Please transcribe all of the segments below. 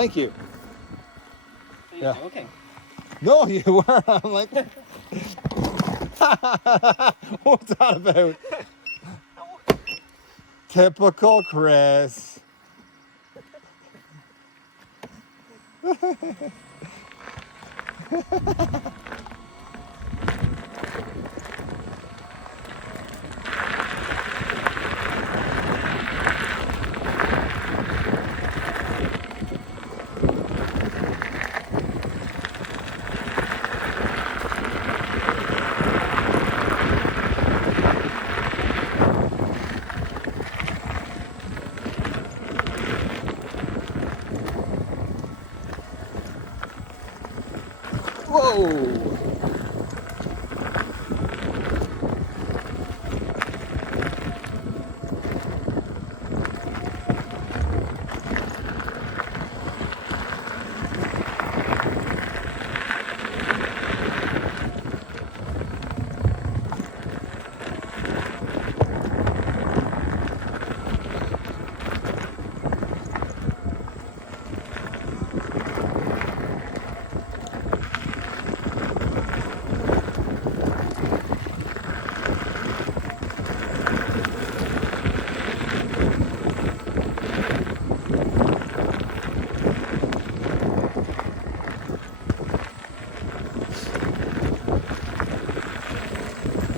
Thank you. So you're Yeah. joking. No, you weren't. I'm like, what's that about? Typical Chris. Whoa!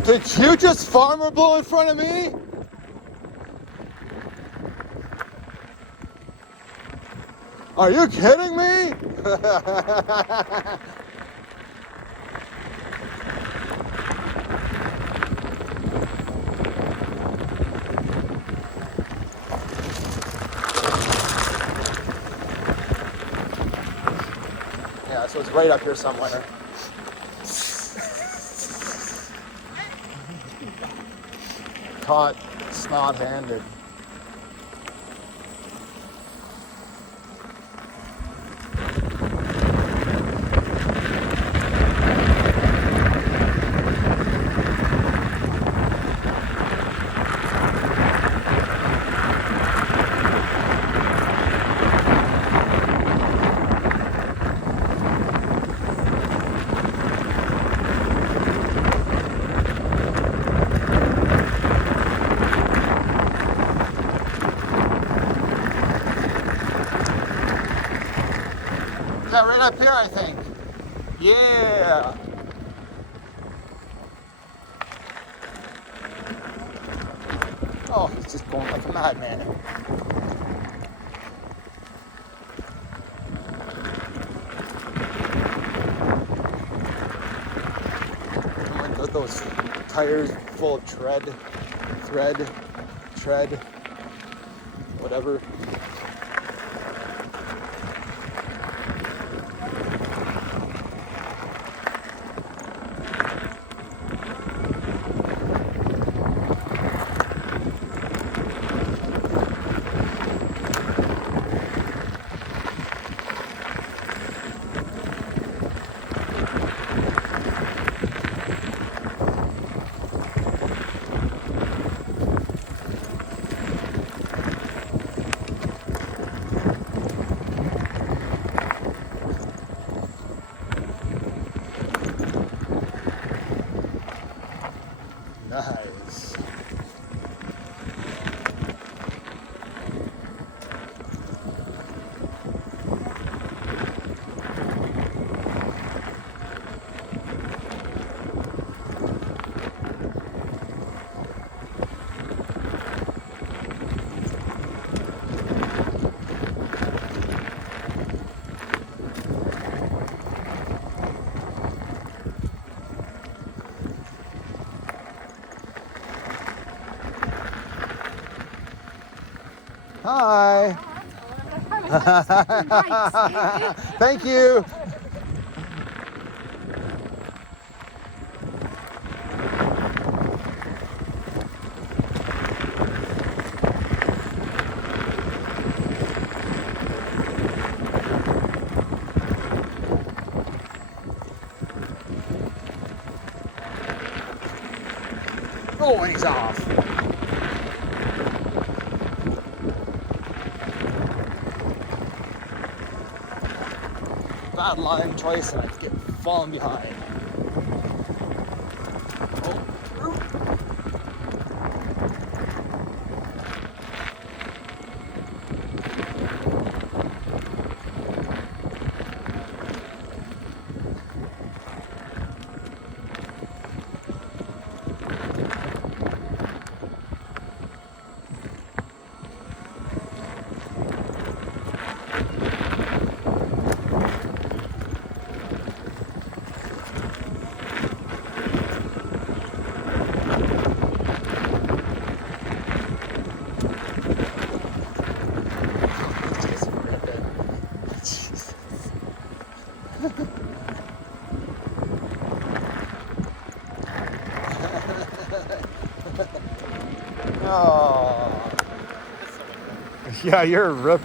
Did you just farmer blow in front of me? Are you kidding me? Yeah, so it's right up here somewhere. Caught snot-handed. Yeah, right up here, I think. Yeah. Oh, he's just going like a madman. Oh my God, those tires full of thread, whatever. Nice. Hi. Thank you. Oh, and he's off. bad line choice and I get fallen behind. Oh. Yeah, you're ripping.